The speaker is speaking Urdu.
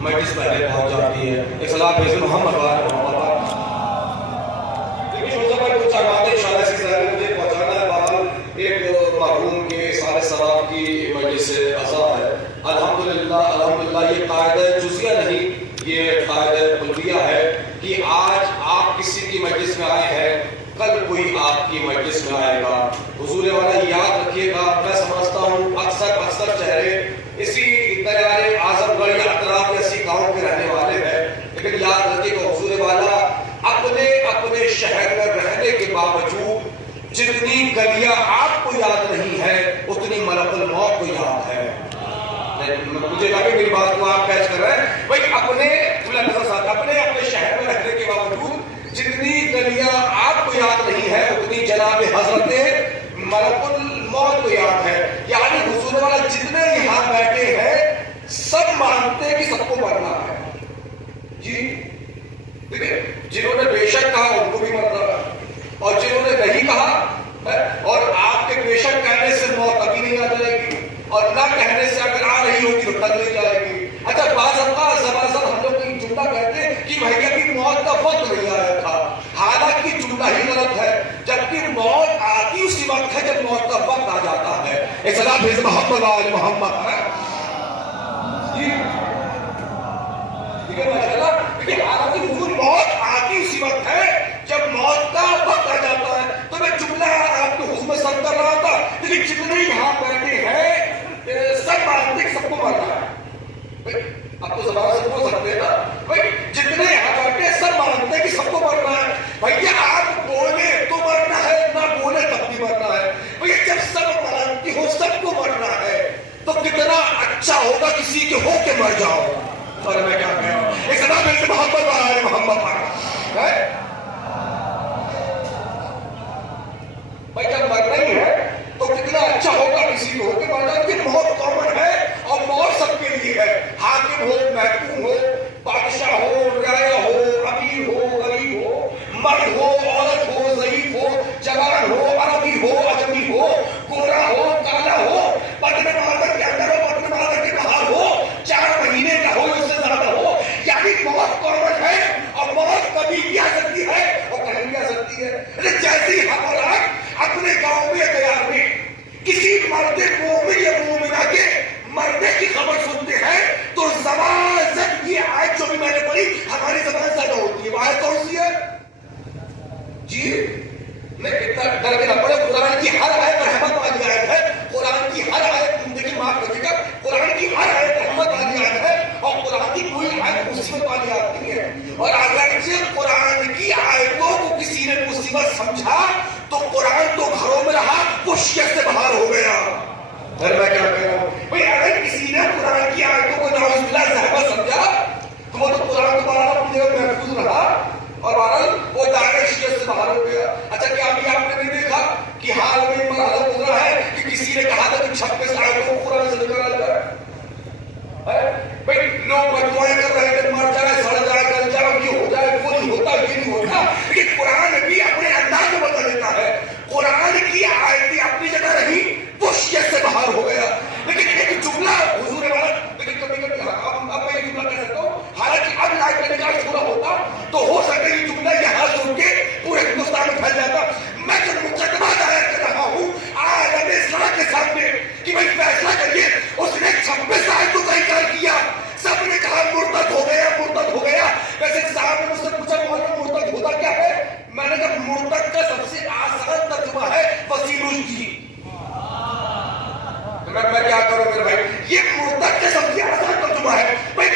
مجلس پہلے پہنچ جاتی ہے. ایک سلام پیش محمد مرحوم کے سارے سراب کی مجلس عزا ہے. الحمدللہ یہ قاعدہ جزیہ نہیں، یہ قاعدہ کلیہ ہے کہ آج آپ کسی کی مجلس میں آئے ہیں، کل کوئی آپ کی مجلس میں آئے گا. حضور والا یاد رکھیے گا. میں سمجھتا ہوں اکثر چہرے اسی دریائے اعظم گڑھ یا اطراف ایسی گاؤں کے رہنے والے ہیں، لیکن یاد رکھیے گا حضور والا اپنے شہر میں رہنے کے باوجود جتنی گلیاں آپ کو یاد نہیں ہے اتنی ملک الموت کو یاد ہے. مجھے لگے میری بات کو آپ کیچ کر رہے ہیں بھائی. اپنے شہر میں رہنے کے باوجود جتنی گلیاں آپ کو یاد نہیں ہے اتنی جناب حضرت ملک الموت کو یاد ہے. یعنی حضور والا جتنے یہاں بیٹھے ہیں سب مانتے ہیں کہ سب کو مرنا ہے. جی دیکھیں، جنہوں نے بے شک کہا ان کو بھی مرنا ہے، اور جنہوں نے نہیں کہا اور آپ کے بے شک کہنے سے موت ابھی نہیں آ جائے گی، اور نہ کہنے سے اگر آ رہی ہوگی تو ٹل نہیں جائے گی. اچھا بعض اوقات زبردست ہم لوگ ایک جملہ کہتے ہیں کہ بھائی ابھی موت کا وقت نہیں آیا تھا، حالانکہ جملہ ہی غلط ہے، جبکہ موت آتی اسی وقت ہے جب موت کا وقت آ جاتا ہے. ایک سلام بھیج محمد آل محمد. حالانکہ حضور موت آتی اسی وقت ہے جب موت کا وقت آ جاتا ہے. تو میں جملہ آپ کے حضور میں سب کر رہا تھا، لیکن جتنے یہاں بیٹھے ہیں سب مانتے کہ سب کو مرنا ہے. اب تو زبان سے بول سکتے ہیں نا بھائی، جتنے یہاں بیٹھے سب مانتے کہ سب کو مرنا ہے. بھیا آپ بولے تو مرنا ہے، نہ بولے تب بھی مرنا ہے. بھیا جب سب مانتی ہو سب کو مرنا ہے تو کتنا اچھا ہوگا کسی کے ہو کے مر جاؤ. اور میں کیا کہہ رہا ہوں، ایک سلام ہے محمد آل محمد بھائی. جب مرنا ہی ہے تو کتنا اچھا ہوگا کسی کو ہو کے مر جاؤ. لیکن بہت کامن ہے اور موت سب کے لیے ہے. حاکم ہو، محکوم ہو، بادشاہ ہو، رعایا ہو، امیر ہو، غریب ہو، مرد ہو، عورت ہو، ضعیف ہو، جوان ہو، عربی ہو، اجمی ہو، گورا ہو، کالا ہو، بدن مادر کے اندر ہو، بدن مادر کے باہر ہو، 4 مہینے کا ہو، اس سے زیادہ ہو. یعنی بہت کامن ہے اور بہت کبھی بھی آ سکتی ہے اور کہیں بھی آ سکتی ہے. جیسی حالات اپنے گاؤں میں تیار میں کسی مرد مومن یا مومنہ کے مرنے کی خبر سنتے ہیں تو زبان یہ آیت جو بھی میں نے پڑھی ہماری زبان زیادہ ہوتی ہے. وہ آیت کون سی ہے جی؟ میں اتنا ڈر کے نہ پڑے. قرآن کی ہر آیت رحمت والی آیت ہے. قرآن کی ہر آیت زندگی معاف کریے گا. قرآن کی ہر آیت رحمت والی آیت ہے اور قرآن کی کوئی آیت مصیبت والی آیت نہیں ہے. اور اگرچہ قرآن کی آیتوں کو کسی نے مصیبت سمجھا تو قرآن تو گھروں میں رہا، وہ شیعہ سے باہر ہو گیا. میں کیا کہہ رہا ہوں بھائی، اگر کسی نے قرآن کی آیتوں کو نعوذ باللہ زہبہ سمجھا تو وہ تو قرآن کو بہرحال اپنی جگہ محفوظ رہا اور بہرحال وہ دائرہ شیعہ سے باہر ہو گیا. اچھا کیا ابھی آپ نے نہیں دیکھا کہ حال میں یہ مرحلہ گزرا ہے کہ کسی نے کہا تھا کہ 26 آیتوں کو قرآن سے نکالا جائے. بھائی لوگ بدوائیں کر رہے تھے، مر جائے، سڑ جائے، گل جائے، یہ ہو جائے، وہ نہیں ہوتا، یہ نہیں ہوتا. لیکن قرآن بھی اپنے انداز میں بدل دیتا ہے. قرآن کی آیتیں اپنی جگہ رہی، وہ شیعہ سے باہر ہو گیا. لیکن ایک جملہ حضور والا، لیکن کبھی کبھی اب میں یہ جملہ کہہ سکتا ہوں، حالانکہ اب لائف کا نجات پورا ہوتا تو ہو سکتا ہے یہ جملہ یہاں سن کے پورے ہندوستان میں پھیل جاتا. میں جو مقدمہ دائر کر رہا ہوں عالم اسلام کے سامنے کہ بھائی فیصلہ کریے. اس نے 26 آیتوں کا انکار کیا، سب نے کہا مرتد ہو گیا، مرتد ہو گیا. ویسے صاحب نے مجھ سے پوچھا مرتد ہوتا کیا ہے؟ میں نے کہا مرتد کا سب سے آسان ترجمہ ہے وسیع رشدی. میں کیا کروں میرے بھائی، یہ مرتد کا سب سے آسان ترجمہ ہے. بھائی